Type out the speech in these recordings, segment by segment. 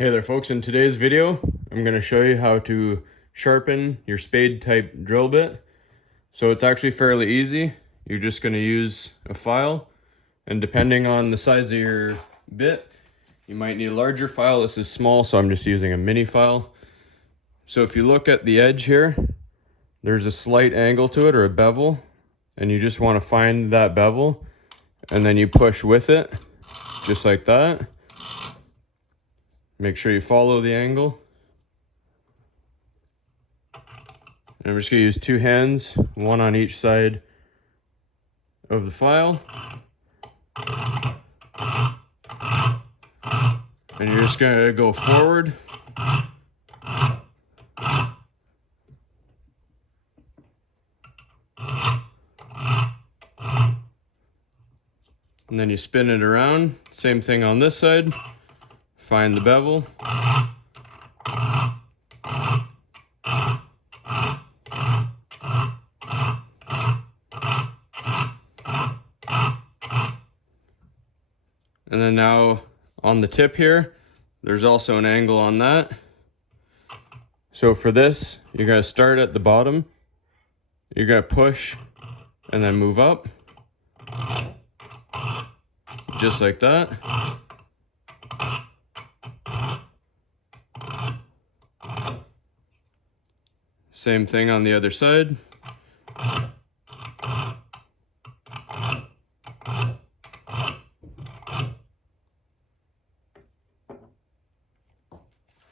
Hey there folks, in today's video I'm going to show you how to sharpen your spade type drill bit. So it's actually fairly easy. You're just going to use a file, and depending on the size of your bit you might need a larger file. This is small, so I'm just using a mini file. So if you look at the edge here, there's a slight angle to it, or a bevel, and you just want to find that bevel and then you push with it just like that. Make sure you follow the angle. And I'm just going to use two hands, one on each side of the file. And you're just going to go forward. And then you spin it around. Same thing on this side. Find the bevel. And then now on the tip here, there's also an angle on that. So for this, you're going to start at the bottom. You're going to push and then move up. Just like that. Same thing on the other side.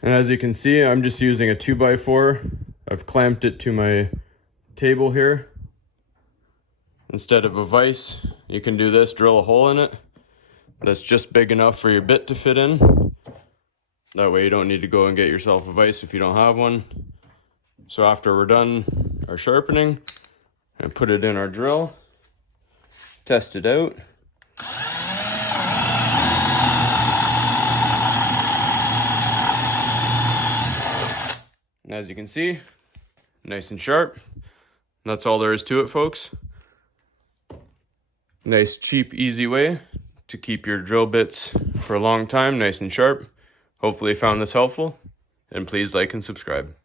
And as you can see, I'm just using a 2x4. I've clamped it to my table here. Instead of a vise, you can do this, drill a hole in it that's just big enough for your bit to fit in. That way you don't need to go and get yourself a vise if you don't have one. So after we're done our sharpening, and put it in our drill, test it out. And as you can see, nice and sharp. That's all there is to it, folks. Nice, cheap, easy way to keep your drill bits for a long time, nice and sharp. Hopefully you found this helpful, and please like and subscribe.